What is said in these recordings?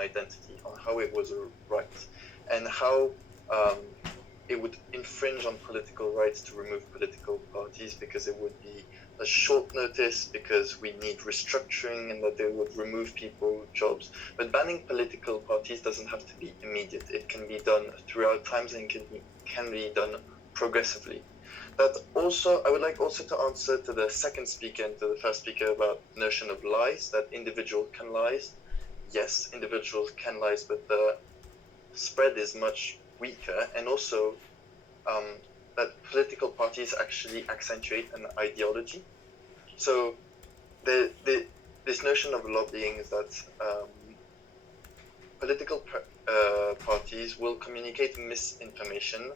identity, on how it was a right, and how it would infringe on political rights to remove political parties, because it would be a short notice, because we need restructuring, and that they would remove people jobs. But banning political parties doesn't have to be immediate. It can be done throughout times, and can be done progressively. That also, I would like also to answer to the second speaker and to the first speaker about the notion of lies, that individual can lies. Yes, individuals can lies, but the spread is much weaker, and also that political parties actually accentuate an ideology. So this notion of lobbying is that political parties will communicate misinformation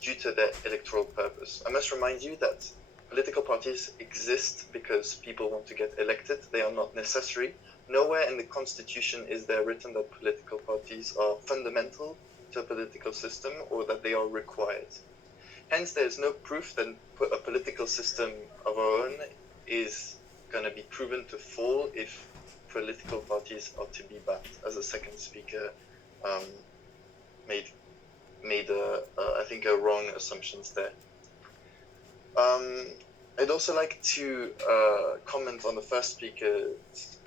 due to their electoral purpose. I must remind you that political parties exist because people want to get elected. They are not necessary. Nowhere in the Constitution is there written that political parties are fundamental to a political system or that they are required. Hence, there's no proof that a political system of our own is going to be proven to fall if political parties are to be banned, as the second speaker made I think a wrong assumptions there. I'd also like to comment on the first speaker's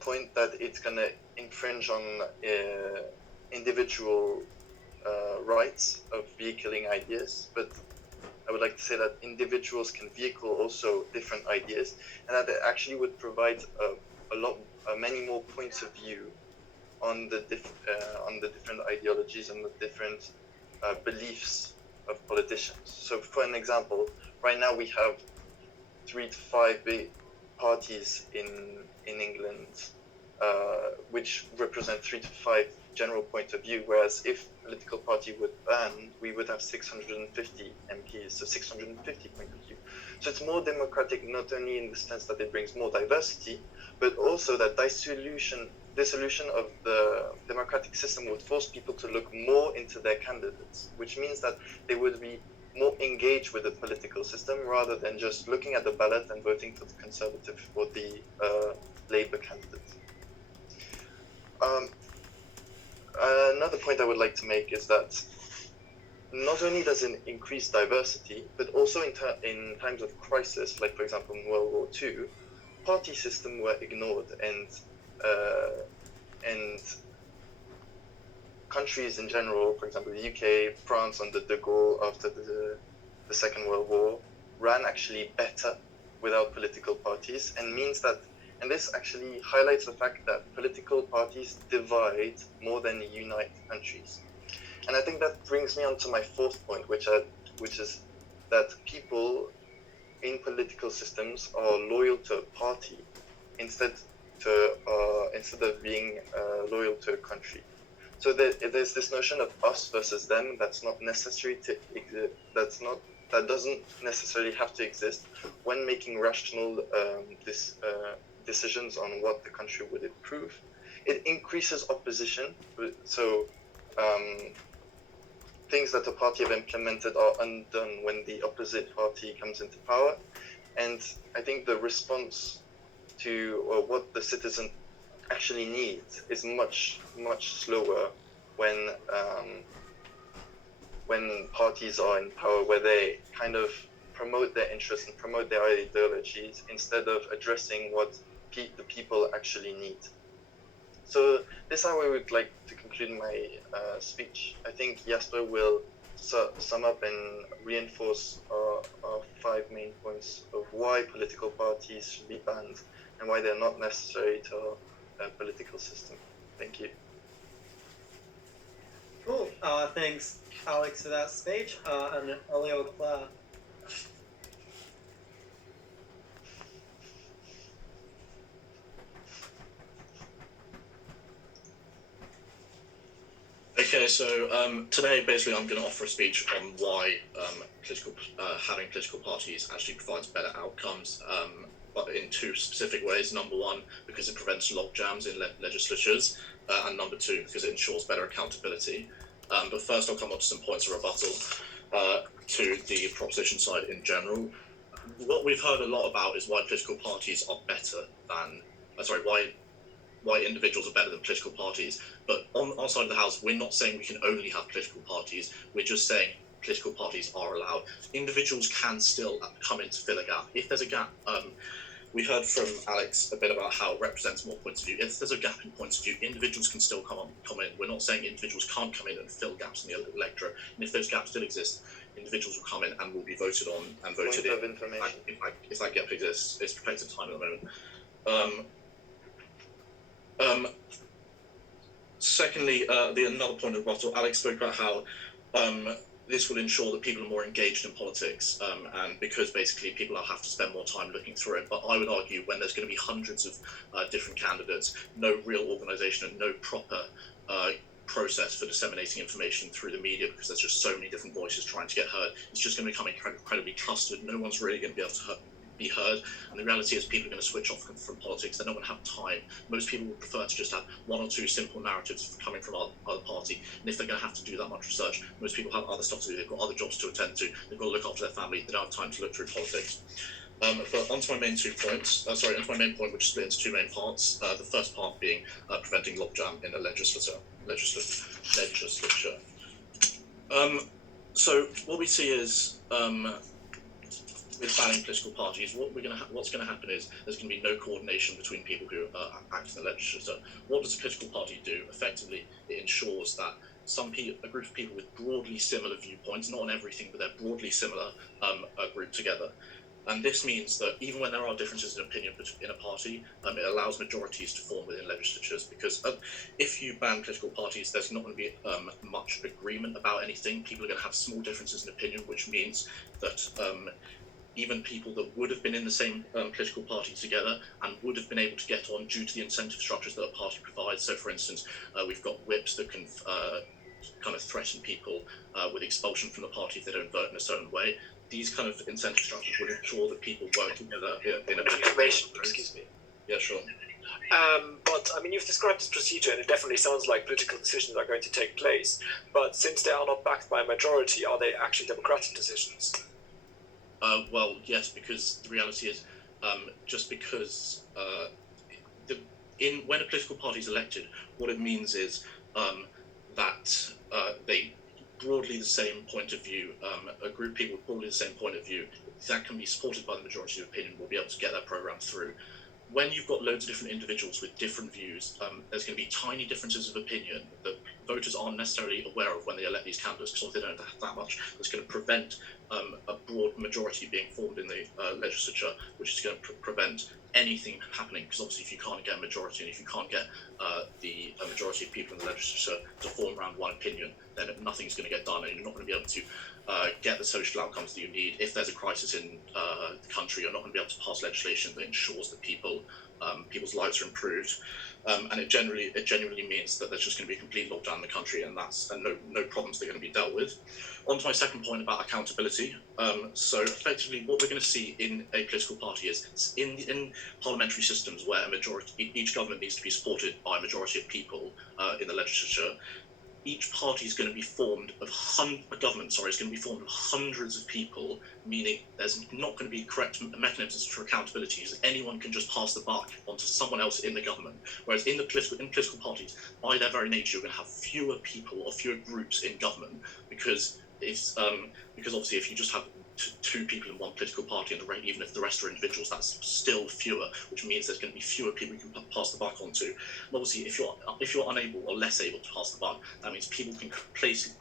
point that it's going to infringe on individual rights of vehiculing ideas, but I would like to say that individuals can vehicle also different ideas, and that it actually would provide many more points of view on the different ideologies and the different beliefs of politicians. So, for an example, right now we have 3 to 5 big parties in England, which represent 3 to 5 general point of view, whereas if political party would ban, we would have 650 MPs, so 650 point of view. So it's more democratic, not only in the sense that it brings more diversity, but also that dissolution of the democratic system would force people to look more into their candidates, which means that they would be more engaged with the political system rather than just looking at the ballot and voting for the Conservative or the Labour candidate. Another point I would like to make is that not only does it increase diversity, but also in times of crisis, like for example in World War II, party systems were ignored, and countries in general, for example the UK, France under de Gaulle after the Second World War, ran actually better without political parties, and means that, and this actually highlights the fact that political parties divide more than unite countries. And I think that brings me on to my fourth point, which is that people in political systems are loyal to a party instead of being loyal to a country. So there's this notion of us versus them that's not necessary to that doesn't necessarily have to exist when making rational decisions on what the country would improve. It increases opposition, so things that a party have implemented are undone when the opposite party comes into power. And I think the response to what the citizen actually needs is much, much slower when parties are in power, where they kind of promote their interests and promote their ideologies instead of addressing what the people actually need. So this is how I would like to conclude my speech. I think Jasper will sum up and reinforce our 5 main points of why political parties should be banned and why they're not necessary to our political system. Thank you. Cool. Thanks, Alex, for that speech. And Elio Claire. Okay, so today basically I'm going to offer a speech on why having political parties actually provides better outcomes, but in 2 specific ways. Number 1, because it prevents logjams in legislatures, and number 2, because it ensures better accountability. But first I'll come up to some points of rebuttal to the proposition side in general. What we've heard a lot about is why political parties are better than, why why individuals are better than political parties. But on our side of the house, we're not saying we can only have political parties. We're just saying political parties are allowed. Individuals can still come in to fill a gap. If there's a gap, we heard from Alex a bit about how it represents more points of view. If there's a gap in points of view, individuals can still come in. We're not saying individuals can't come in and fill gaps in the electorate. And if those gaps still exist, individuals will come in and will be voted on and voted in. If that gap exists, it's protected time at the moment. Secondly, another point of Russell, Alex spoke about how this will ensure that people are more engaged in politics, and because basically people will have to spend more time looking through it. But I would argue when there's going to be hundreds of different candidates, no real organisation and no proper process for disseminating information through the media, because there's just so many different voices trying to get heard, it's just going to become incredibly clustered. No one's really going to be able to be heard, and the reality is people are going to switch off from politics. They're not going to have time. Most people would prefer to just have one or two simple narratives coming from other party, and if they're going to have to do that much research, most people have other stuff to do. They've got other jobs to attend to. They've got to look after their family. They don't have time to look through politics. But onto my main 2 points. Onto my main point, which is split into 2 main parts. The first part being preventing logjam in the legislature. So what we see is with banning political parties, what's going to happen is there's going to be no coordination between people who act in the legislature. What does a political party do? Effectively, it ensures that a group of people with broadly similar viewpoints, not on everything, but they're broadly similar, are grouped together. And this means that even when there are differences in opinion in a party, it allows majorities to form within legislatures, because if you ban political parties, there's not going to be much agreement about anything. People are going to have small differences in opinion, which means that even people that would have been in the same political party together and would have been able to get on due to the incentive structures that a party provides. So, for instance, we've got whips that can kind of threaten people with expulsion from the party if they don't vote in a certain way. These kind of incentive structures would ensure that people work together in a information. Excuse me. Yeah, sure. But I mean, you've described this procedure, and it definitely sounds like political decisions are going to take place. But since they are not backed by a majority, are they actually democratic decisions? Well, yes, because the reality is, just because when a political party is elected, what it means is that they broadly the same point of view, a group of people with broadly the same point of view that can be supported by the majority of opinion will be able to get their programme through. When you've got loads of different individuals with different views, there's going to be tiny differences of opinion that voters aren't necessarily aware of when they elect these candidates, because they don't have that much. That's going to prevent a broad majority being formed in the legislature, which is going to prevent anything happening, because obviously if you can't get a majority, and if you can't get the majority of people in the legislature to form around one opinion, then nothing's going to get done, and you're not going to be able to get the social outcomes that you need. If there's a crisis in the country, you're not going to be able to pass legislation that ensures that people's lives are improved, and it genuinely means that there's just going to be a complete lockdown in the country, and no problems that are going to be dealt with. On to my second point about accountability. So effectively, what we're going to see in a political party is in parliamentary systems where each government needs to be supported by a majority of people in the legislature. Each party is going to be formed of hundreds of people, meaning there's not going to be correct mechanisms for accountability. Anyone can just pass the buck onto someone else in the government. Whereas in political parties, by their very nature, you're going to have fewer people or fewer groups in government, because obviously if you just have two people in one political party, and even if the rest are individuals, that's still fewer, which means there's going to be fewer people you can pass the buck on to. And obviously, if you're unable or less able to pass the buck, that means people can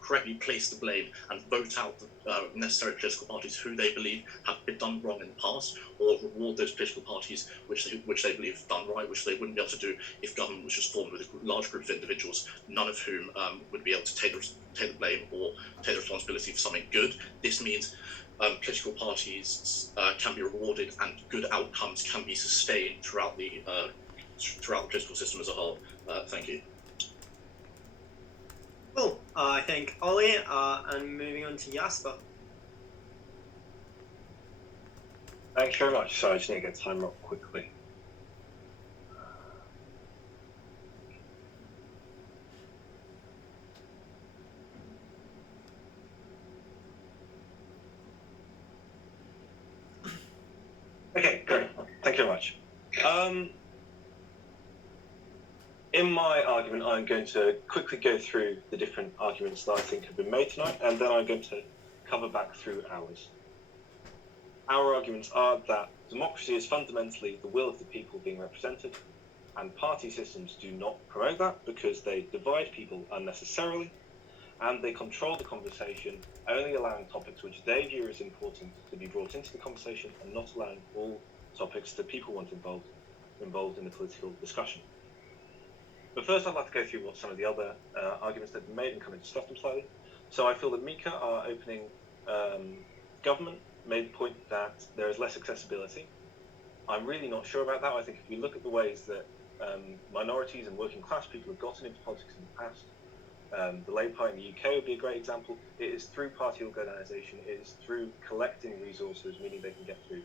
correctly place the blame and vote out the necessary political parties who they believe have been done wrong in the past, or reward those political parties which they believe have done right, which they wouldn't be able to do if government was just formed with a large group of individuals, none of whom would be able to take the blame or take the responsibility for something good. This means political parties can be rewarded, and good outcomes can be sustained throughout the political system as a whole. Thank you. Cool. I think Ollie, and moving on to Jasper. Thank you very much. Sorry, I just need to get time up quickly. Okay, great. Thank you very much. In my argument, I'm going to quickly go through the different arguments that I think have been made tonight, and then I'm going to cover back through ours. Our arguments are that democracy is fundamentally the will of the people being represented, and party systems do not promote that because they divide people unnecessarily, and they control the conversation, only allowing topics which they view as important to be brought into the conversation, and not allowing all topics that people want involved in the political discussion. But first, I'd like to go through what some of the other arguments that have been made and kind of discuss them slightly. So I feel that Mika, our opening government, made the point that there is less accessibility. I'm really not sure about that. I think if we look at the ways that minorities and working class people have gotten into politics in the past, the Labour Party in the UK would be a great example. It is through party organisation, it is through collecting resources, meaning they can get through.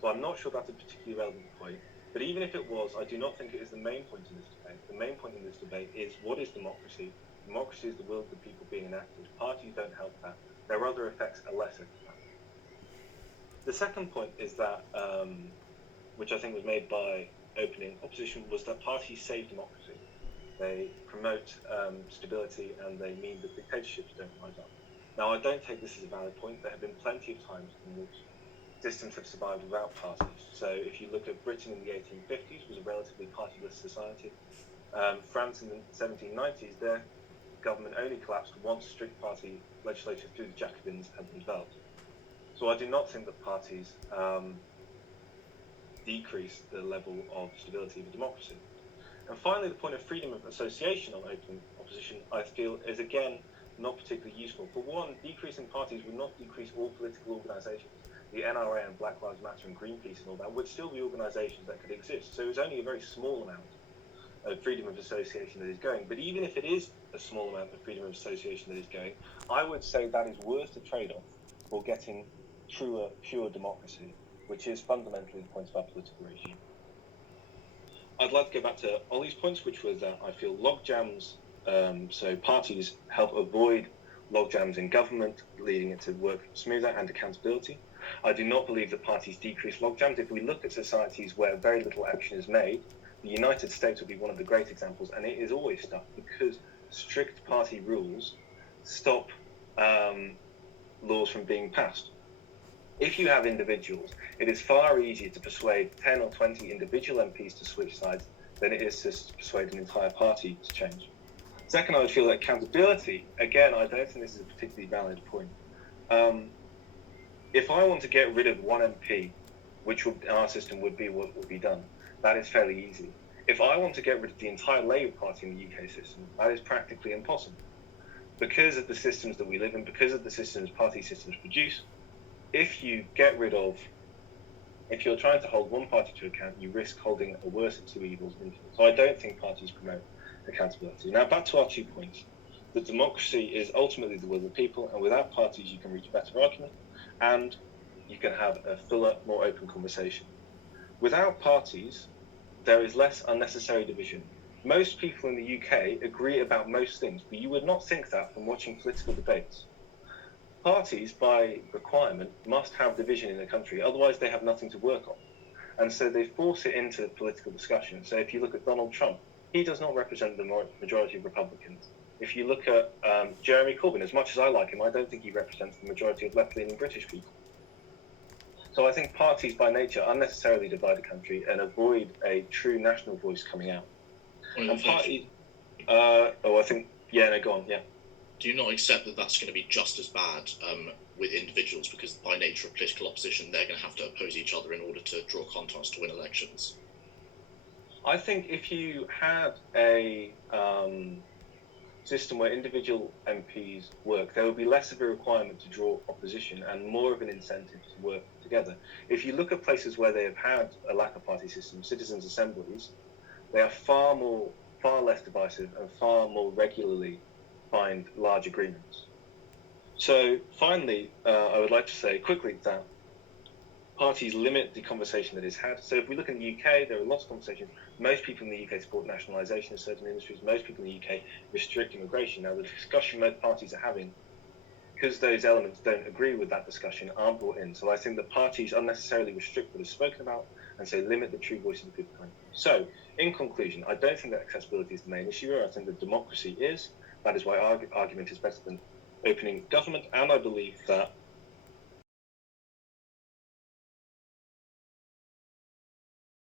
So I'm not sure that's a particularly relevant point. But even if it was, I do not think it is the main point in this debate. The main point in this debate is, what is democracy? Democracy is the will of the people being enacted. Parties don't help that. Their other effects are lesser than that. The second point is that, which I think was made by opening opposition, was that parties save democracy. They promote stability, and they mean that dictatorships don't rise up. Now, I don't take this as a valid point. There have been plenty of times in which systems have survived without parties. So if you look at Britain in the 1850s, it was a relatively partyless society. France in the 1790s, their government only collapsed once strict party legislation through the Jacobins had been developed. So I do not think that parties decrease the level of stability of a democracy. And finally, the point of freedom of association on open opposition, I feel, is again not particularly useful. For one, decreasing parties would not decrease all political organisations. The NRA and Black Lives Matter and Greenpeace and all that would still be organisations that could exist. So it's only a very small amount of freedom of association that is going. But even if it is a small amount of freedom of association that is going, I would say that is worth the trade-off for getting truer, pure democracy, which is fundamentally the point of our political regime. I'd like to go back to Ollie's points, which was that I feel logjams, so parties help avoid logjams in government, leading it to work smoother, and accountability. I do not believe that parties decrease logjams. If we look at societies where very little action is made, the United States would be one of the great examples, and it is always stuck because strict party rules stop laws from being passed. If you have individuals, it is far easier to persuade 10 or 20 individual MPs to switch sides than it is to persuade an entire party to change. Second, I would feel that accountability, again, I don't think this is a particularly valid point. If I want to get rid of one MP, which would, in our system would be what would be done, that is fairly easy. If I want to get rid of the entire Labour Party in the UK system, that is practically impossible. Because of the systems that we live in, because of the systems party systems produce, if you're trying to hold one party to account, you risk holding a worse of two evils into it. So I don't think parties promote accountability. Now back to our 2 points. That democracy is ultimately the will of the people, and without parties you can reach a better argument, and you can have a fuller, more open conversation. Without parties, there is less unnecessary division. Most people in the UK agree about most things, but you would not think that from watching political debates. Parties, by requirement, must have division in the country, otherwise they have nothing to work on. And so they force it into political discussion. So if you look at Donald Trump, he does not represent the majority of Republicans. If you look at Jeremy Corbyn, as much as I like him, I don't think he represents the majority of left-leaning British people. So I think parties by nature unnecessarily divide the country and avoid a true national voice coming out. And parties, I think, go on. Do you not accept that that's going to be just as bad with individuals, because by nature of political opposition, they're going to have to oppose each other in order to draw contacts to win elections? I think if you had a system where individual MPs work, there would be less of a requirement to draw opposition and more of an incentive to work together. If you look at places where they have had a lack of party system, citizens' assemblies, they are far less divisive and far more regularly find large agreements. So finally, I would like to say quickly that parties limit the conversation that is had. So if we look in the UK, there are lots of conversations. Most people in the UK support nationalisation of certain industries. Most people in the UK restrict immigration. Now, the discussion most parties are having, because those elements don't agree with that discussion, aren't brought in. So I think that parties unnecessarily restrict what is spoken about and say limit the true voice of the good kind. So, in conclusion, I don't think that accessibility is the main issue here. I think that democracy is. That is why argument is better than opening government, and I believe that